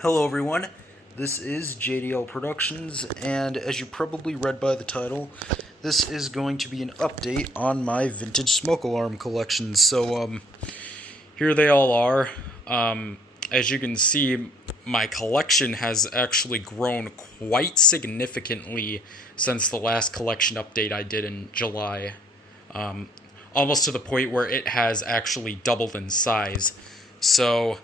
Hello everyone, this is JDL Productions, and as you probably read by the title, this is going to be an update on my vintage smoke alarm collection. So, here they all are. As you can see, my collection has actually grown quite significantly since the last collection update I did in July. Almost to the point where it has actually doubled in size. So,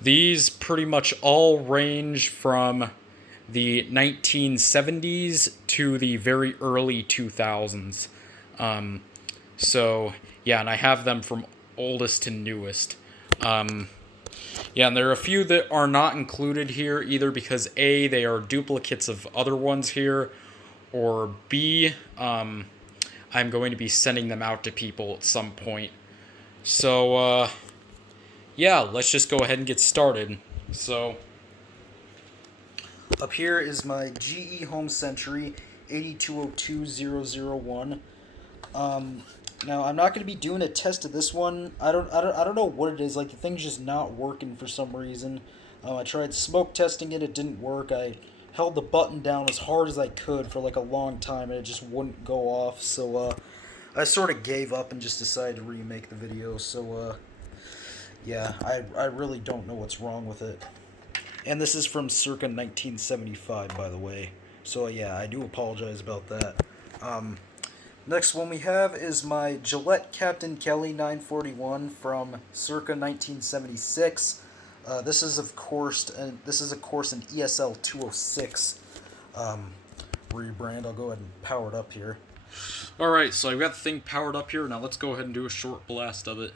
these pretty much all range from the 1970s to the very early 2000s. So, yeah, and I have them from oldest to newest. Yeah, and there are a few that are not included here either because A, they are duplicates of other ones here, or B, I'm going to be sending them out to people at some point. So, yeah, let's just go ahead and get started. So, up here is my GE Home Sentry 8202001. Now I'm not going to be doing a test of this one. I don't know what it is. Like, the thing's just not working for some reason. I tried smoke testing it. It didn't work. I held the button down as hard as I could for like a long time, and it just wouldn't go off. So I sort of gave up and just decided to remake the video. So yeah, I really don't know what's wrong with it. And this is from circa 1975, by the way. So yeah, I do apologize about that. Next one we have is my Gillette Captain Kelly 941 from circa 1976. This is of course an ESL 206 rebrand. I'll go ahead and power it up here. Alright, so I've got the thing powered up here. Now let's go ahead and do a short blast of it.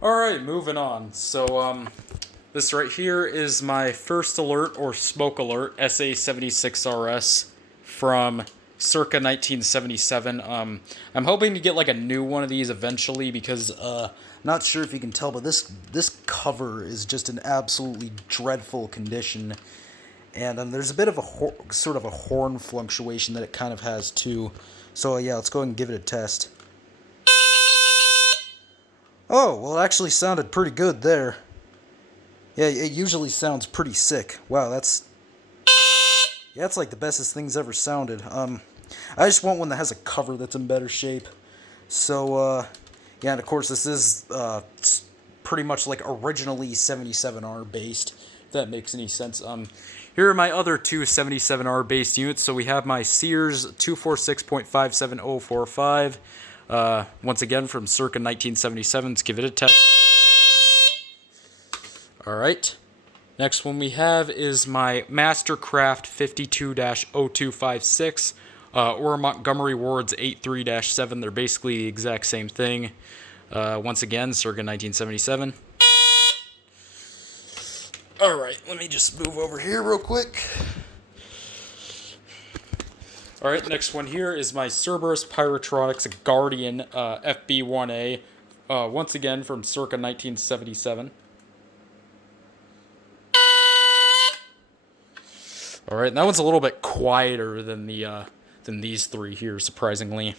Alright, moving on. So, this right here is my first alert or smoke alert, SA76RS from circa 1977. I'm hoping to get like a new one of these eventually because, not sure if you can tell, but this cover is just in absolutely dreadful condition. And there's a bit of a sort of a horn fluctuation that it kind of has too. So yeah, let's go ahead and give it a test. Oh, well, it actually sounded pretty good there. Yeah, it usually sounds pretty sick. Wow, that's like the bestest thing's ever sounded. I just want one that has a cover that's in better shape. So, yeah, and of course this is pretty much like originally 77R based, if that makes any sense. Here are my other two 77R based units. So we have my Sears 246.57045. Once again from circa 1977. Let's give it a test. Alright. Next one we have is my Mastercraft 52-0256 or Montgomery Ward's 83-7. They're basically the exact same thing. Once again, circa 1977. Alright, let me just move over here real quick. Alright, next one here is my Cerberus Pyrotronics Guardian FB1A, once again from circa 1977. Alright, that one's a little bit quieter than than these three here, surprisingly.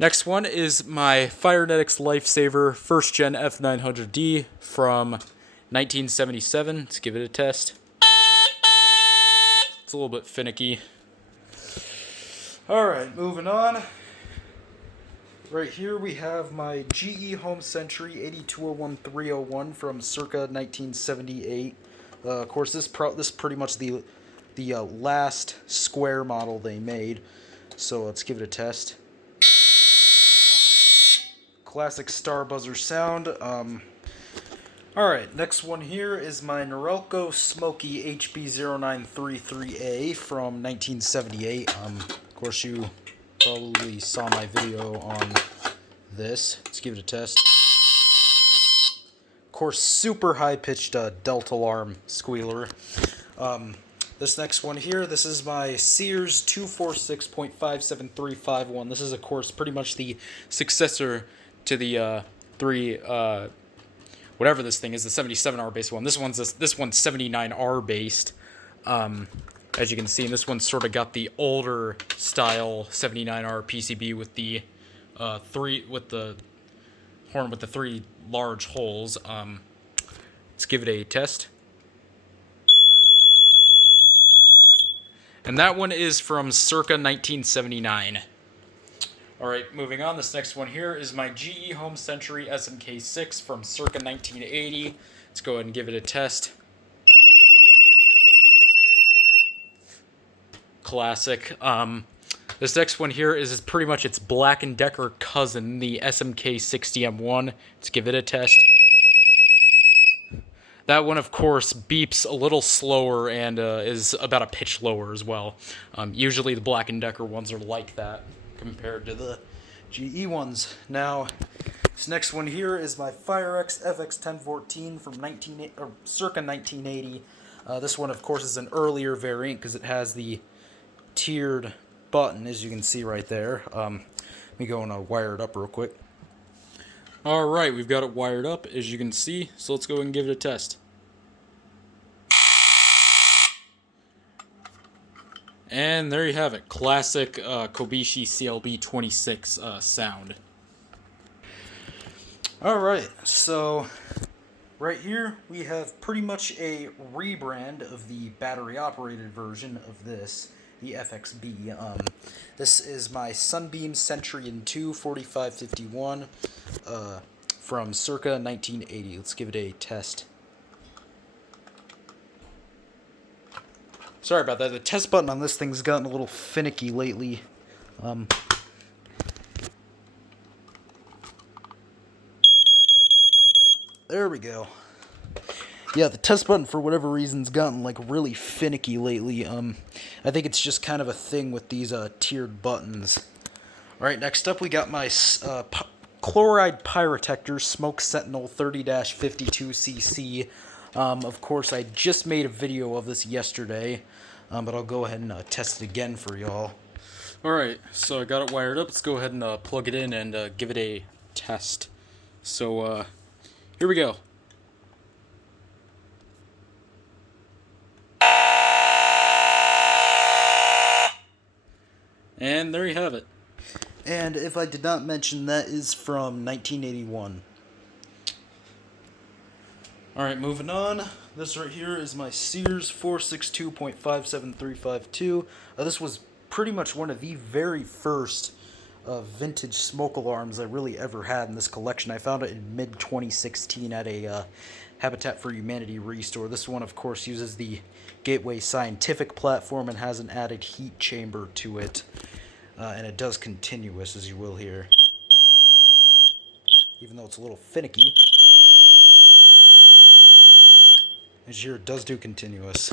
Next one is my Firenetix Lifesaver First Gen F900D from 1977. Let's give it a test. It's a little bit finicky. Alright, moving on. Right here we have my GE Home Sentry 8201301 from circa 1978. Of course, this is pretty much the last square model they made. So let's give it a test. Classic star buzzer sound. Alright, next one here is my Norelco Smoky HB0933A from 1978. Of course, you probably saw my video on this. Let's give it a test. Of course, super high-pitched delta alarm squealer. This next one here, this is my Sears 246.57351. This is, of course, pretty much the successor to the whatever this thing is, the 77R based one. This one's 79R based. As you can see, and this one's sort of got the older style 79R PCB with the horn with the 3 large holes. Let's give it a test. And that one is from circa 1979. Alright, moving on. This next one here is my GE Home Sentry SMK6 from circa 1980. Let's go ahead and give it a test. Classic. This next one here is pretty much its Black & Decker cousin, the SMK60M1. Let's give it a test. That one, of course, beeps a little slower and is about a pitch lower as well. Usually the Black & Decker ones are like that compared to the GE ones. Now, this next one here is my Firenetix FX1014 from circa 1980. This one, of course, is an earlier variant because it has the tiered button, as you can see right there. Let me go and wire it up real quick. Alright, we've got it wired up, as you can see, so let's go and give it a test. And there you have it, classic Kobishi CLB26 sound. Alright, so right here we have pretty much a rebrand of the battery-operated version of this, the FXB. This is my Sunbeam Sentry in 2 4551 from circa 1980. Let's give it a test. Sorry about that. The test button on this thing's gotten a little finicky lately. There we go. Yeah, the test button, for whatever reason's gotten, like, really finicky lately. I think it's just kind of a thing with these, tiered buttons. Alright, next up we got my, Chloride Pyrotector Smoke Sentinel 30-52cc. Of course, I just made a video of this yesterday, but I'll go ahead and, test it again for y'all. Alright, so I got it wired up. Let's go ahead and, plug it in and, give it a test. So, here we go. And there you have it. And if I did not mention, that is from 1981. Alright, moving on. This right here is my Sears 462.57352. This was pretty much one of the very first vintage smoke alarms I really ever had in this collection. I found it in mid-2016 at a Habitat for Humanity restore. This one, of course, uses the Gateway Scientific platform and has an added heat chamber to it. And it does continuous, as you will hear. Even though it's a little finicky. As you hear, it does do continuous.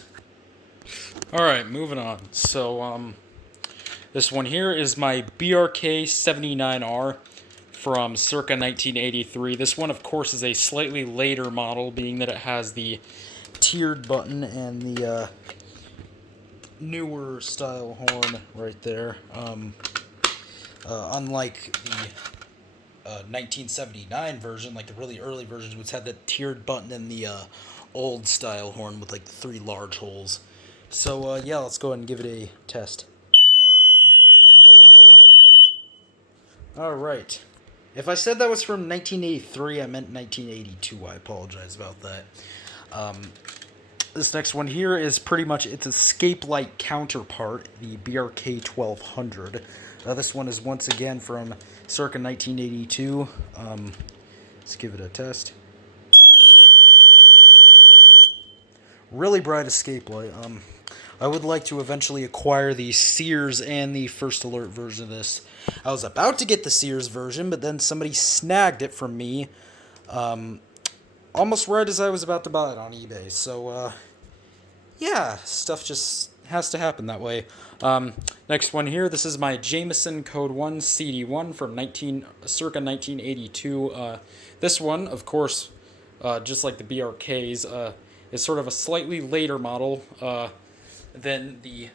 Alright, moving on. So, this one here is my BRK79R from circa 1983. This one, of course, is a slightly later model, being that it has the tiered button and the newer style horn right there. Unlike the 1979 version, like the really early versions, which had the tiered button and the old style horn with like the 3 large holes. So yeah, let's go ahead and give it a test. Alright. If I said that was from 1983, I meant 1982. I apologize about that. This next one here is pretty much its escape-like counterpart, the BRK 1200. This one is once again from circa 1982. Let's give it a test. Really bright escape light. I would like to eventually acquire the Sears and the First Alert version of this. I was about to get the Sears version, but then somebody snagged it from me almost right as I was about to buy it on eBay. So, yeah, stuff just has to happen that way. Next one here, this is my Jameson Code 1 CD1 from circa 1982. This one, of course, just like the BRKs, is sort of a slightly later model than the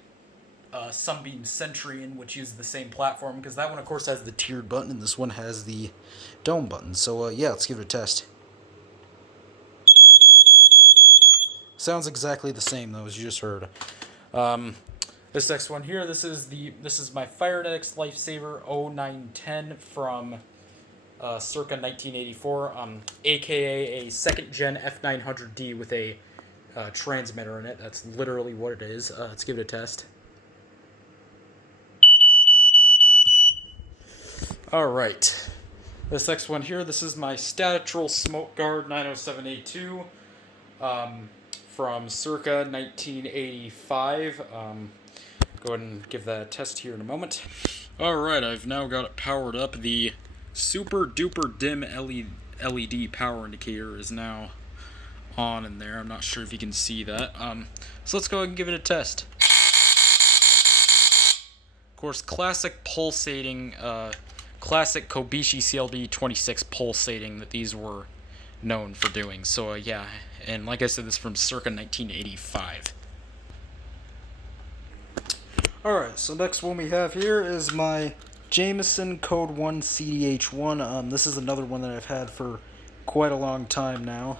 Sunbeam Sentry, in which uses the same platform, because that one, of course, has the tiered button, and this one has the dome button. So, yeah, let's give it a test. Sounds exactly the same though, as you just heard. This next one here, this is my Firenetix Lifesaver 0910 from circa 1984, aka a second gen F900D with a transmitter in it. That's literally what it is. Let's give it a test. Alright. This next one here, this is my Statitrol Smoke Guard 907A2 from circa 1985. Go ahead and give that a test here in a moment. Alright, I've now got it powered up. The super duper dim LED power indicator is now on in there. I'm not sure if you can see that. So let's go ahead and give it a test. Of course, classic pulsating, classic Kobishi CLB 26 pulsating that these were known for doing. So yeah, and like I said, this is from circa 1985. Alright, so next one we have here is my Jameson Code 1 CDH1. This is another one that I've had for quite a long time now.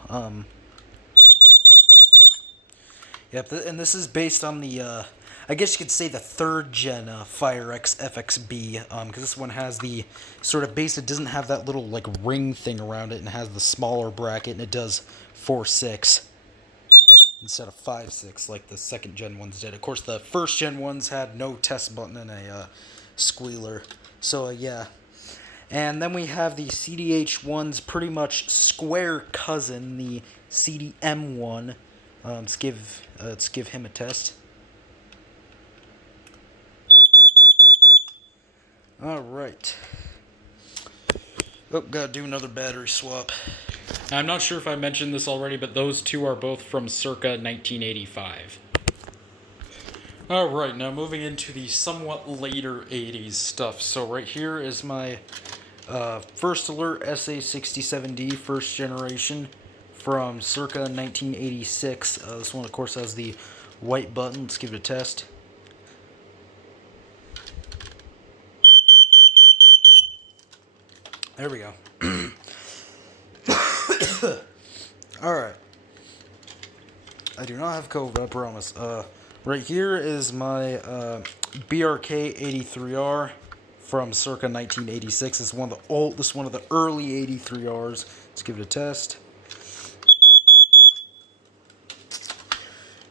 Yep, and this is based on the, I guess you could say the third gen Firex FXB, because this one has the sort of base. It doesn't have that little like ring thing around it, and it has the smaller bracket, and it does 4.6 instead of 5.6 like the second gen ones did. Of course, the first gen ones had no test button and a squealer. So yeah. And then we have the CDH1's pretty much square cousin, the CDM1. Let's give him a test. Alright. Oh, gotta do another battery swap. I'm not sure if I mentioned this already, but those two are both from circa 1985. Alright, now moving into the somewhat later 80s stuff. So right here is my First Alert SA67D first generation from circa 1986. This one, of course, has the white button. Let's give it a test. There we go. Alright. I do not have COVID, I promise. Right here is my BRK 83R from circa 1986. This is one of the early 83Rs. Let's give it a test.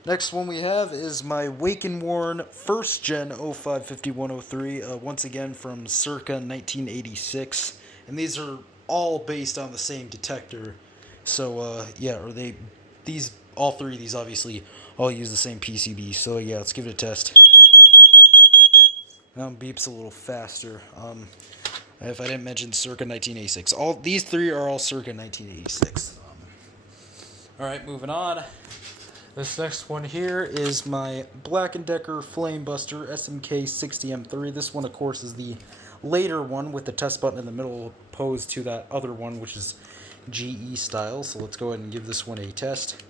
Next one we have is my Wake and Warn first gen 055103, once again from circa 1986. And these are all based on the same detector. So yeah, all three of these obviously all use the same PCB. So yeah, let's give it a test. Now beeps a little faster. If I didn't mention circa 1986. These three are all circa 1986. Alright, moving on. This next one here is my Black & Decker Flamebuster SMK 60M3. This one, of course, is the later one with the test button in the middle opposed to that other one, which is GE style. So let's go ahead and give this one a test.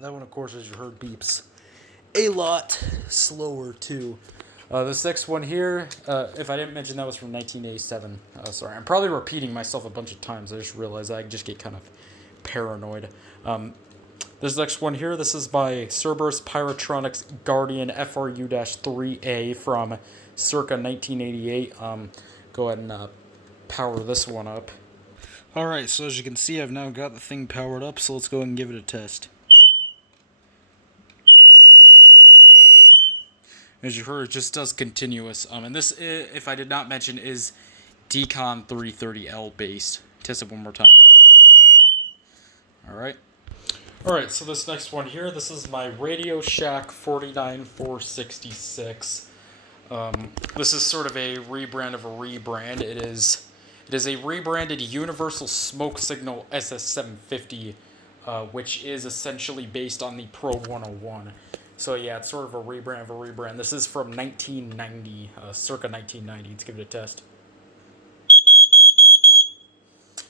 That one, of course, as you heard, beeps a lot slower, too. This next one here, if I didn't mention, that was from 1987. Sorry, I'm probably repeating myself a bunch of times. I just realized I just get kind of paranoid. This next one here, this is by Cerberus Pyrotronics Guardian FRU-3A from circa 1988. Go ahead and power this one up. Alright, so as you can see, I've now got the thing powered up, so let's go ahead and give it a test. As you heard, it just does continuous. And this, if I did not mention, is Decon 330L based. Test it one more time. Alright. Alright, so this next one here, this is my Radio Shack 49466. This is sort of a rebrand of a rebrand. It is a rebranded Universal Smoke Signal SS750, which is essentially based on the Probe 101. So yeah, it's sort of a rebrand of a rebrand. This is from 1990, circa 1990. Let's give it a test.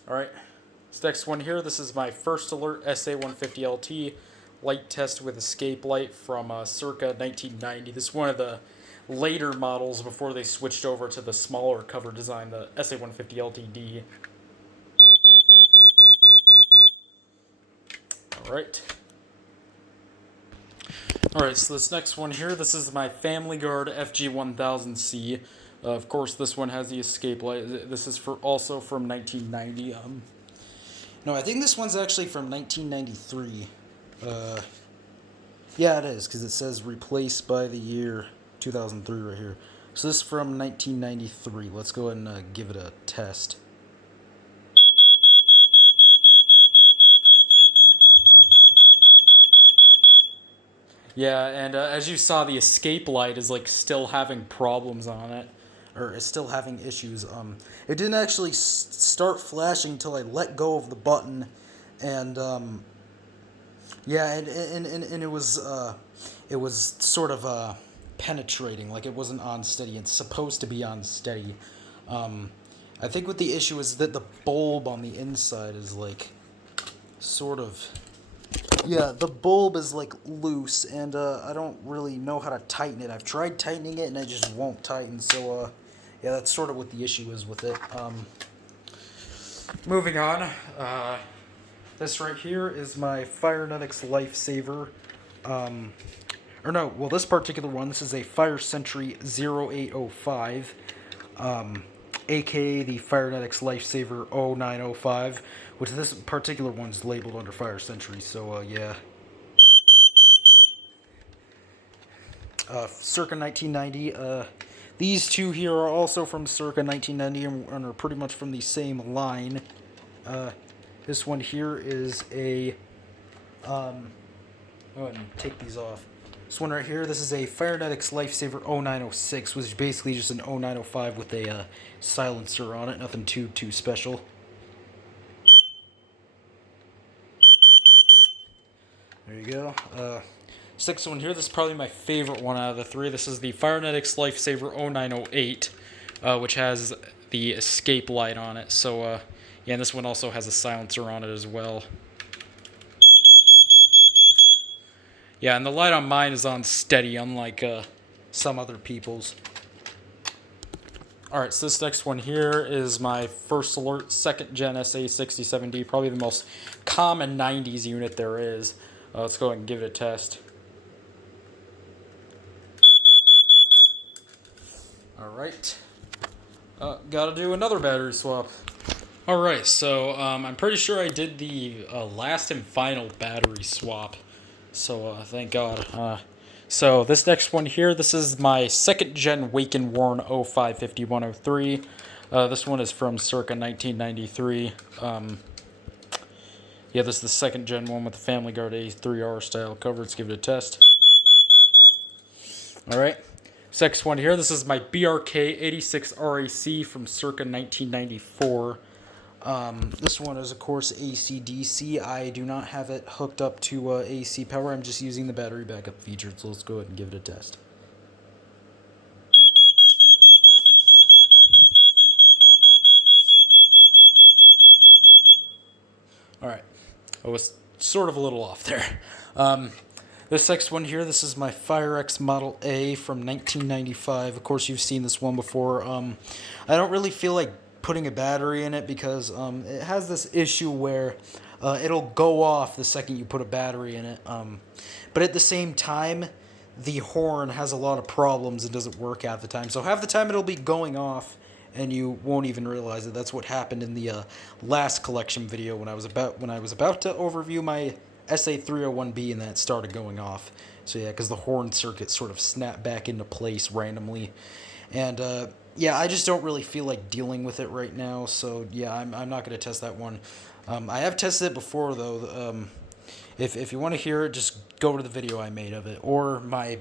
Alright. This next one here, this is my First Alert SA150LT light test with escape light from circa 1990. This is one of the later models before they switched over to the smaller cover design, the SA150LTD. Alright. Alright, so this next one here, this is my Family Guard FG1000C. Of course, this one has the escape light. This is also from 1990. No, I think this one's actually from 1993. Yeah, it is, because it says replaced by the year 2003 right here. So this is from 1993. Let's go ahead and give it a test. Yeah, and as you saw, the escape light is like still having problems on it. Or is still having issues. It didn't actually start flashing until I let go of the button, and yeah, and it was sort of penetrating, like it wasn't on steady. It's supposed to be on steady. I think what the issue is that the bulb on the inside is like sort of. Yeah, the bulb is like loose, and I don't really know how to tighten it. I've tried tightening it, and it just won't tighten. So yeah, that's sort of what the issue is with it. Moving on, this right here is my Firenetix Lifesaver. Or no, well, this particular one, this is a Fire Sentry 0805, aka the Firenetix Lifesaver 0905, which this particular one's labeled under Fire Sentry, so yeah. Circa 1990, these two here are also from circa 1990 and are pretty much from the same line. This one here is a, go ahead and take these off. This one right here, this is a Firenetix Lifesaver 0906, which is basically just an 0905 with a silencer on it, nothing too special. There you go. Sixth one here, this is probably my favorite one out of the three. This is the Firenetix Lifesaver 0908, which has the escape light on it. So, yeah, and this one also has a silencer on it as well. Yeah, and the light on mine is on steady, unlike some other people's. Alright, so this next one here is my First Alert 2nd Gen SA67D, probably the most common 90s unit there is. Let's go ahead and give it a test. Alright. Gotta do another battery swap. Alright, so I'm pretty sure I did the last and final battery swap. So thank God. So this next one here, this is my 2nd Gen Wake and Warn 055103. This one is from circa 1993. Yeah, this is the 2nd Gen one with the Family Guard A3R style cover. Let's give it a test. Alright. Next one here, this is my BRK 86 RAC from circa 1994. This one is, of course, AC/DC. I do not have it hooked up to AC power. I'm just using the battery backup feature, so let's go ahead and give it a test. Alright, I was sort of a little off there. This next one here, this is my Firex Model A from 1995. Of course, you've seen this one before. I don't really feel like putting a battery in it because it has this issue where it'll go off the second you put a battery in it. But at the same time, the horn has a lot of problems and doesn't work half the time. So half the time it'll be going off and you won't even realize it. That's what happened in the last collection video when I was about to overview my SA301B and then it started going off. So yeah, because the horn circuit sort of snapped back into place randomly. And yeah, I just don't really feel like dealing with it right now. So yeah, I'm not going to test that one. I have tested it before though. If you want to hear it, just go to the video I made of it or my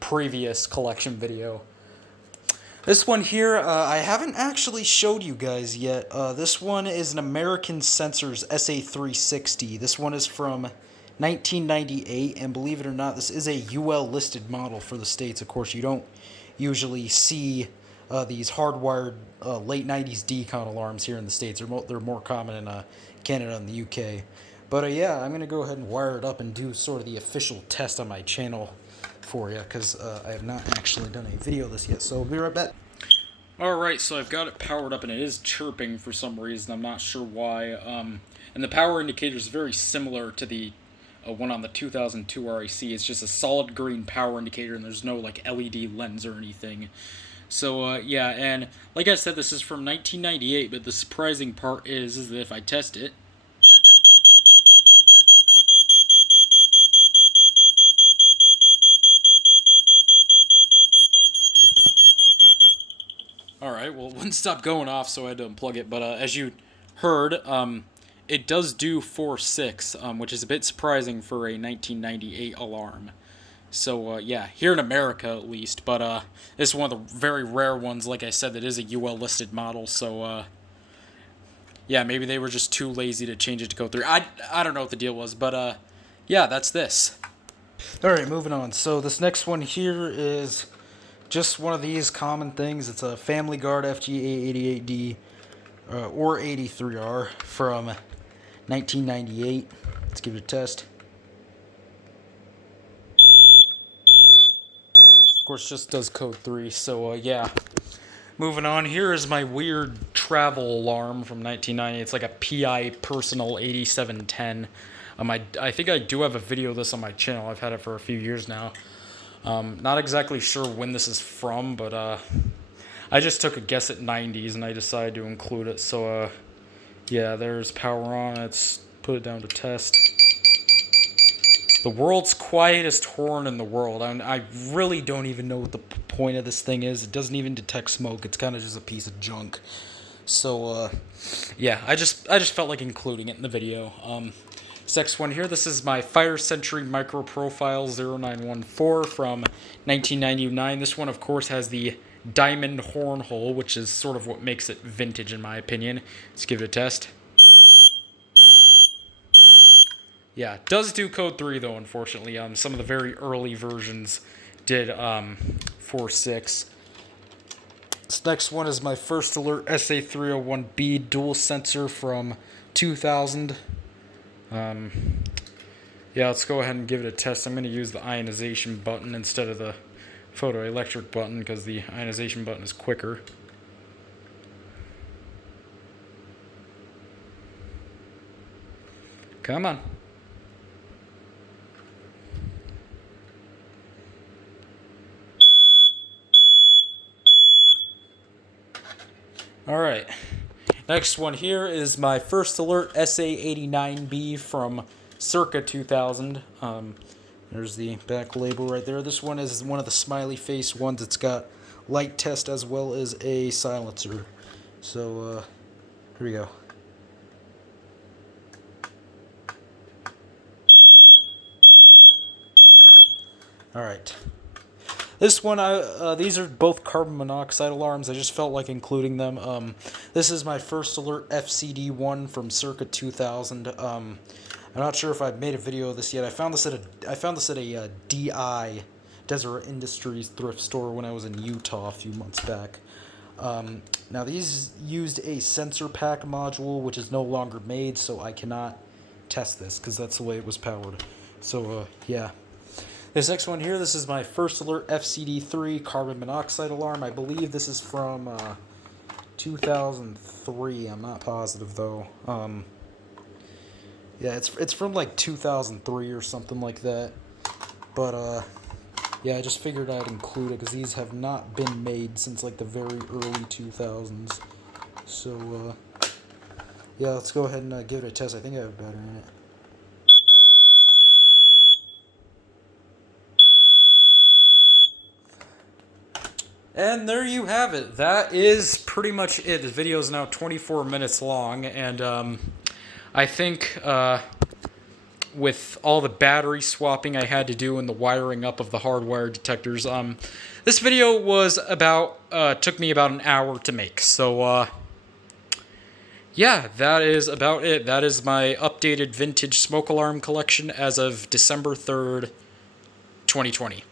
previous collection video. This one here, I haven't actually showed you guys yet. This one is an American Sensors SA360. This one is from 1998, and believe it or not, this is a UL listed model for the States. Of course, you don't usually see these hardwired late 90s decon alarms here in the States. They're more common in Canada and the UK. But yeah, I'm going to go ahead and wire it up and do sort of the official test on my channel for you, because I have not actually done a video of this yet, so I'll be right back. Alright, so I've got it powered up and it is chirping for some reason. I'm not sure why. And the power indicator is very similar to the one on the 2002 RIC. It's just a solid green power indicator, and there's no like LED lens or anything. So yeah, and like I said, this is from 1998, but the surprising part is that if I test it, alright, well, it wouldn't stop going off, so I had to unplug it. But as you heard, it does do 4.6, which is a bit surprising for a 1998 alarm. So, yeah, here in America at least. But this is one of the very rare ones, like I said, that is a UL listed model. So, yeah, maybe they were just too lazy to change it to code 3. I don't know what the deal was, but yeah, that's this. Alright, moving on. So this next one here is just one of these common things. It's a Family Guard FGA88D or 83R from 1998. Let's give it a test. Of course, just does code 3, so yeah. Moving on, here is my weird travel alarm from 1990. It's like a PI Personal 8710. I think I do have a video of this on my channel. I've had it for a few years now. Not exactly sure when this is from, but I just took a guess at 90s and I decided to include it. So yeah, there's power on. Let's put it down to test. The world's quietest horn in the world. I really don't even know what the point of this thing is. It doesn't even detect smoke. It's kind of just a piece of junk. So yeah, I just felt like including it in the video. This next one here, this is my Firenetix Micro Profile 0914 from 1999. This one, of course, has the diamond horn hole, which is sort of what makes it vintage, in my opinion. Let's give it a test. Yeah, it does do code 3, though, unfortunately. Some of the very early versions did 4.6. This next one is my First Alert SA301B dual sensor from 2000. Yeah, let's go ahead and give it a test. I'm going to use the ionization button instead of the photoelectric button because the ionization button is quicker. Come on. Alright. Next one here is my First Alert SA89B from circa 2000. There's the back label right there. This one is one of the smiley face ones. It's got light test as well as a silencer. So, here we go. Alright. This one, these are both carbon monoxide alarms. I just felt like including them. This is my First Alert FCD1 from circa 2000. I'm not sure if I've made a video of this yet. I found this at a DI, Desert Industries thrift store when I was in Utah a few months back. Now these used a sensor pack module, which is no longer made, so I cannot test this because that's the way it was powered. So yeah. This next one here, this is my First Alert FCD3 carbon monoxide alarm. I believe this is from 2003. I'm not positive though. Yeah, it's from like 2003 or something like that. But yeah, I just figured I'd include it because these have not been made since like the very early 2000s. So yeah, let's go ahead and give it a test. I think I have a battery in it. And there you have it. That is pretty much it. The video is now 24 minutes long, and I think with all the battery swapping I had to do and the wiring up of the hardwire detectors, this video was took me about an hour to make. So yeah, that is about it. That is my updated vintage smoke alarm collection as of December 3rd, 2020.